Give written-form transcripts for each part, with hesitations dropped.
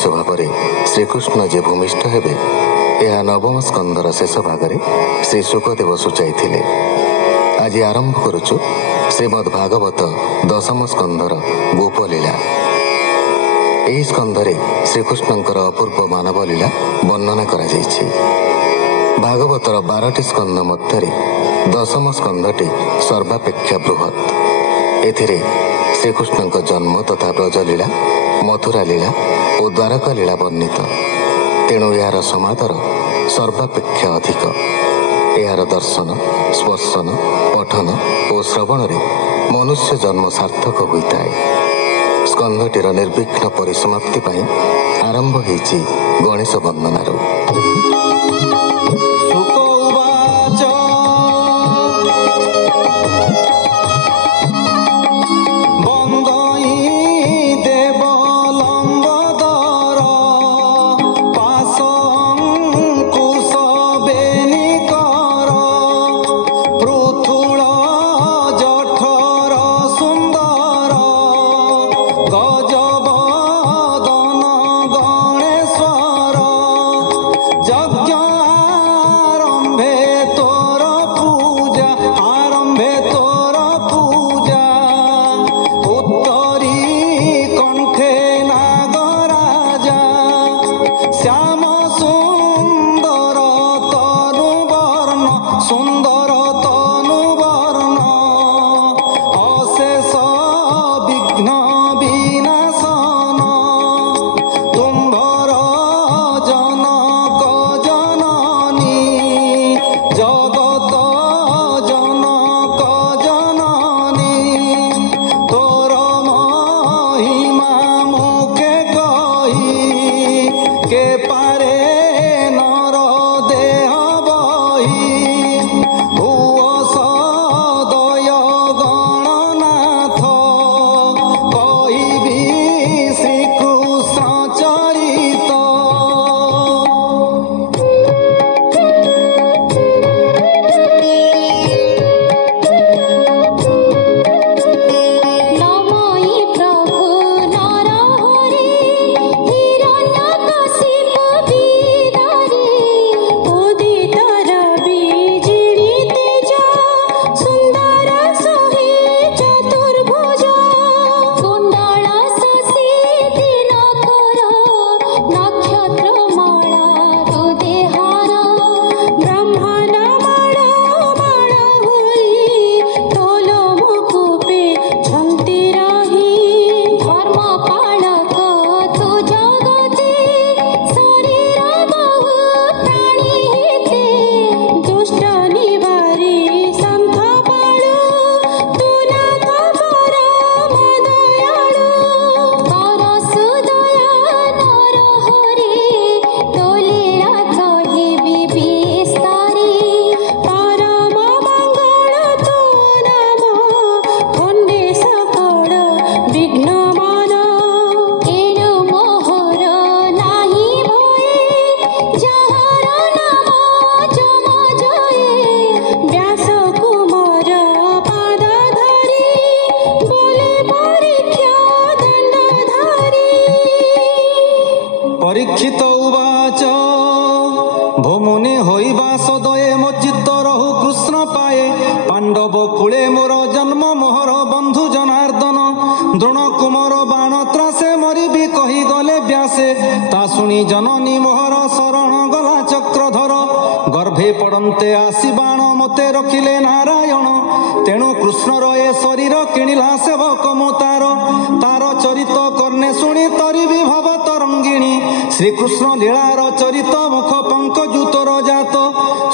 ମଣିଷ ଭାବରେ ଶ୍ରୀକୃଷ୍ଣ ଯେ ଭୂମିଷ୍ଠ ହେବେ ଏହା ନବମ ସ୍କନ୍ଧର ଶେଷ ଭାଗରେ ଶ୍ରୀ ଶୁକଦେବ ସୂଚାଇଥିଲେ। ଆଜି ଆରମ୍ଭ କରୁଛୁ ଶ୍ରୀମଦ୍ ଭାଗବତ ଦଶମ ସ୍କନ୍ଧର ଗୋପଲୀଳା। ଏହି ସ୍କନ୍ଧରେ ଶ୍ରୀକୃଷ୍ଣଙ୍କର ଅପୂର୍ବ ମାନବ ଲୀଳା ବର୍ଣ୍ଣନା କରାଯାଇଛି। ଭାଗବତର 12ଟି ସ୍କନ୍ଧ ମଧ୍ୟରେ ଦଶମ ସ୍କନ୍ଧଟି ସର୍ବାପେକ୍ଷା ବୃହତ୍। ଏଥିରେ ଶ୍ରୀକୃଷ୍ଣଙ୍କ ଜନ୍ମ ତଥା ବ୍ରଜଲୀଳା, ମଥୁରା ଲୀଳା ଓ ଦ୍ୱାରକା ଲୀଳା ବର୍ଣ୍ଣିତ। ତେଣୁ ଏହାର ସମାଦର ସର୍ବାପେକ୍ଷା ଅଧିକ। ଏହାର ଦର୍ଶନ, ସ୍ପର୍ଶନ, ପଠନ ଓ ଶ୍ରବଣରେ ମନୁଷ୍ୟ ଜନ୍ମ ସାର୍ଥକ ହୋଇଥାଏ। ସ୍କନ୍ଧଟିର ନିର୍ବିଘ୍ନ ପରିସମାପ୍ତି ପାଇଁ ଆରମ୍ଭ ହୋଇଛି ଗଣେଶ ବନ୍ଦନାରୁ। परीक्षित उवाच भोमुनि होइबा सदये मो चित्त रहु कृष्ण पाए पांडव कूले मोर जन्म मोहर बंधु जनार्दन द्रोण कुमार बाण त्रासे मरिबी कही गले व्यासे ता सुनी जननी मोहर शरण गला चक्रधर गर्भे पड़न्ते आसी बाण मते रखिले नारायण तेणु कृष्णर ए शरीर किणिला सेवक मु तार चरित कर्णे शुणी तरी विभव तरंगिणी श्रीकृष्ण लीलार चरित मुख पंकजूतर जात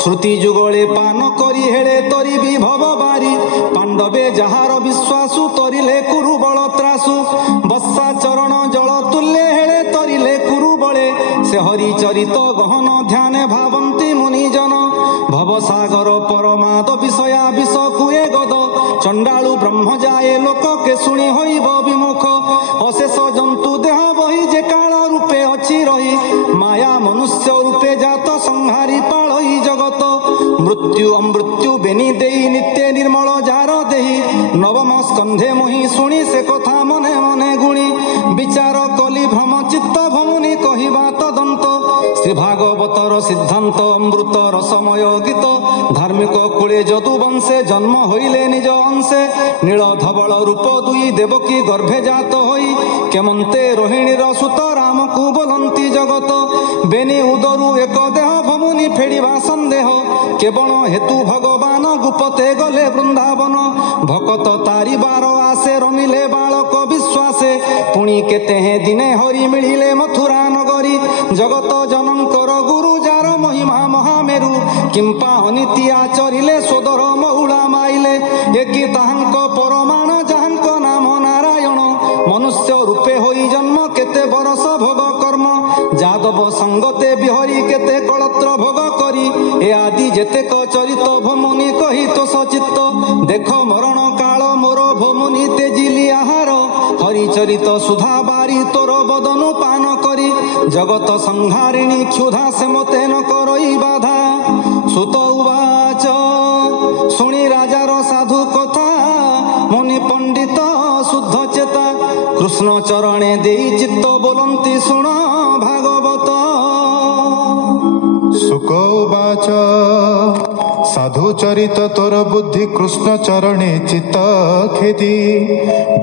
श्रुति जुगले पान करी हेले तरी विभव बारी पांडवे जहार विश्वासु तरिले कुरु बल त्रासु बस्सा चरण जल तुल्य हेले तरिले कुरु बले से हरि चरित गहन ध्यान भावंती मुनिजन भवसागर परमाद विषया विष कुए गद चंडालु ब्रह्म जाए लोक के शुणी होइब विमुख अशेष जंतु देह बही जे काल रूपे अच्छी रही माया मनुष्य रूपे जात संहारी पालई जगत मृत्यु अमृत्यु बेनी देई नित्य निर्मल जार देही नवम स्कंधे मुहि शुणी से कथा मने मने गुणी विचार कली भ्रम चित्त भमुनि କହିବା ତଦନ୍ତ। ଶ୍ରୀ ଭାଗବତର ସିଦ୍ଧାନ୍ତ ଅମୃତ ରସମୟ ଗୀତ। ଧାର୍ମିକ କୁଳେ ଯଦୁ ବଂଶେ ଜନ୍ମ ହୋଇଲେ ନିଜ ଅଂଶେ। ନୀଳ ଧବଳ ରୂପ ଦୁଇ ଦେବକୀ ଗର୍ଭେ ଜାତ ହୋଇ କେମନ୍ତେ ରୋହିଣୀର ସୁତ ରାମକୁ ବୋଲନ୍ତି ଜଗତ। ବେନି ଉଦରୁ ଏକ ଦେହ ଭମୁନି ଫେଡ଼ିବା ସନ୍ଦେହ। କେବଳ ହେତୁ ଭଗବାନ ଗୁପତେ ଗଲେ ବୃନ୍ଦାବନ। ଭକତ ତାରି ବାର ଆସେ ରମିଲେ ବାଳକ ବିଶ୍ୱାସେ। ପୁଣି କେତେ ହେ ଦିନେ ହରି ମିଳିଲେ ମଥୁରା ନଗରୀ। ଜଗତ ଜନଙ୍କର ଗୁରୁ ଯାର ମହିମା ମହାମେରୁ। କିମ୍ପା ଅନୀତି ଆଚରିଲେ ସୋଦର ମହୁଳା ମାଇଲେ। ଏକି ତାହାଙ୍କ ପରମାଣ ଯାହାଙ୍କ ନାମ ନାରାୟଣ। ମନୁଷ୍ୟ ରୂପେ ହୋଇ ଜନ୍ମ କେତେ ବରଷ ଭୋଗ କର୍ମ। ଯାଦବ ସଙ୍ଗତେ ବିହରି କେତେ କଳତ୍ର ଭୋଗ କରି। ଏ ଆଦି ଯେତେକ ଚରିତ ଭମୁନି କହି ତୋଷ ଚିତ୍ତ। ଦେଖ ମରଣ କାଳ ମୋର ଭମୁନି ତେଜିଲି ଆହାର। ହରିଚରିତ ସୁଧା ବାରି ତୋର ବଦନୁ ପାନ କରି। ଜଗତ ସଂହାରିଣୀ କ୍ଷୁଧା ସେ ମତେ ନ କରଇ ବାଧା। ସୁତ ଉବାଚ ଶୁଣି ରାଜାର ସାଧୁ କଥା। ମୁନି ପଣ୍ଡିତ ଶୁଦ୍ଧ ଚେତା। କୃଷ୍ଣ ଚରଣେ ଦେଇ ଚିତ୍ତ ବୋଲନ୍ତି ଶୁଣ ଭାଗବତ। ସୁକ ଉବାଚ ସାଧୁ ଚରିତ ତୋର ବୁଦ୍ଧି କୃଷ୍ଣ ଚରଣେ ଚିତ୍ତ ଖେଦି।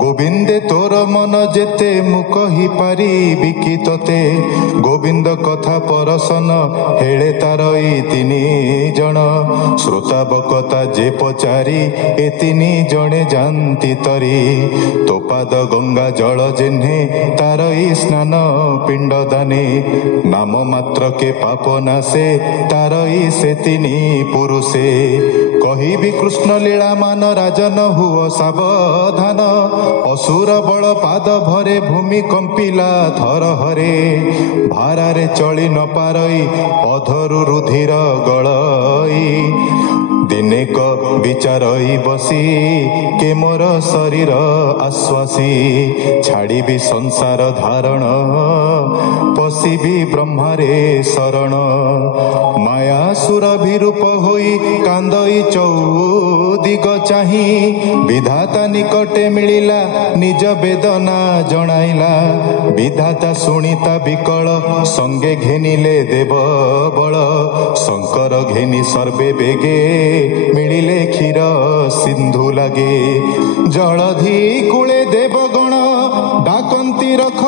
ଗୋବିନ୍ଦେ ତୋର ମନ ଯେତେ ମୁଁ କହିପାରିବି କି ତୋତେ। ଗୋବିନ୍ଦ କଥା ପରସନ ହେଳେ ତାର ଏଇ ତିନି ଜଣ। ଶ୍ରୋତାବକତା ଯେ ପଚାରି ଏ ତିନି ଜଣେ ଯାନ୍ତି ତରି। ତୋ ପାଦ ଗଙ୍ଗା ଜଳ ଯେହ୍ନେ ତାର ଏଇ ସ୍ନାନ ପିଣ୍ଡ ଦାନେ। ନାମ ମାତ୍ର କେ ପାପ ନାଶେ ତାର ଏଇ ସେ ତିନି ପୁରୁଷେ। କହିବି କୃଷ୍ଣ ଲୀଳା ମାନ ରାଜନ ହୁଅ ସାବଧାନ। ଅସୁର ବଳ ପାଦ ଭରେ ଭୂମି କମ୍ପିଲା ଥର ହରେ। ଭାରାରେ ଚଳି ନ ପାରଇ ଅଧରୁ ରୁଧିର ଗଳଇ। ଦିନେକ ବିଚାରଇ ବସି କେ ମୋର ଶରୀର ଆଶ୍ୱାସୀ। ଛାଡ଼ିବି ସଂସାର ଧାରଣ ପଶିବି ବ୍ରହ୍ମାରେ ଶରଣ। ମାୟା ସୁର ବିରୂପ ହୋଇ କାନ୍ଦଇ ଚଉଦିଗ ଚାହିଁ। ବିଧାତା ନିକଟେ ମିଳିଲା ନିଜ ବେଦନା ଜଣାଇଲା। ବିଧାତା ଶୁଣି ତା ବିକଳ ସଙ୍ଗେ ଘେନିଲେ ଦେବ ବଳ। ଶଙ୍କର ଘେନି ସର୍ବେ ବେଗେ ମିଳିଲେ କ୍ଷୀର ସିନ୍ଧୁ ଲାଗେ। ଜଳଧି କୂଳେ ଦେବଗଣ ଡାକନ୍ତି ରଖ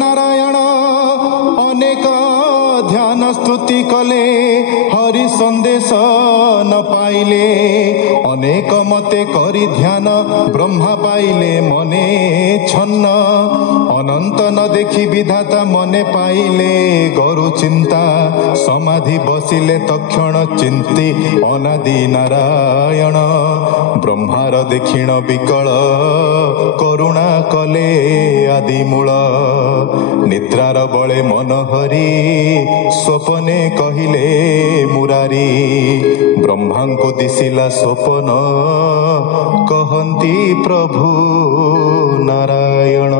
ନାରାୟଣ। ଅନେକ ଧ୍ୟାନ ସ୍ତୁତି କଲେ ହରି ସନ୍ଦେଶ ନ ପାଇଲେ। ଅନେକ ମତେ କରି ଧ୍ୟାନ ବ୍ରହ୍ମା ପାଇଲେ ମନେ ଛନ୍ନ। ଅନନ୍ତ ନ ଦେଖି ବିଧାତା ମନେ ପାଇଲେ ଗରୁ ଚିନ୍ତା। ସମାଧି ବସିଲେ ତକ୍ଷଣ ଚିନ୍ତି ଅନାଦି ନାରାୟଣ। ବ୍ରହ୍ମାର ଦେଖିଣ ବିକଳ କରୁଣା କଲେ ଆଦି ମୂଳ। ନିଦ୍ରାର ବଳେ ମନହରି ସ୍ୱପନେ କହିଲେ ମୁରାରୀ। ବ୍ରହ୍ମାଙ୍କୁ ଦିଶିଲା ସ୍ୱପନ କହନ୍ତି ପ୍ରଭୁ ନାରାୟଣ।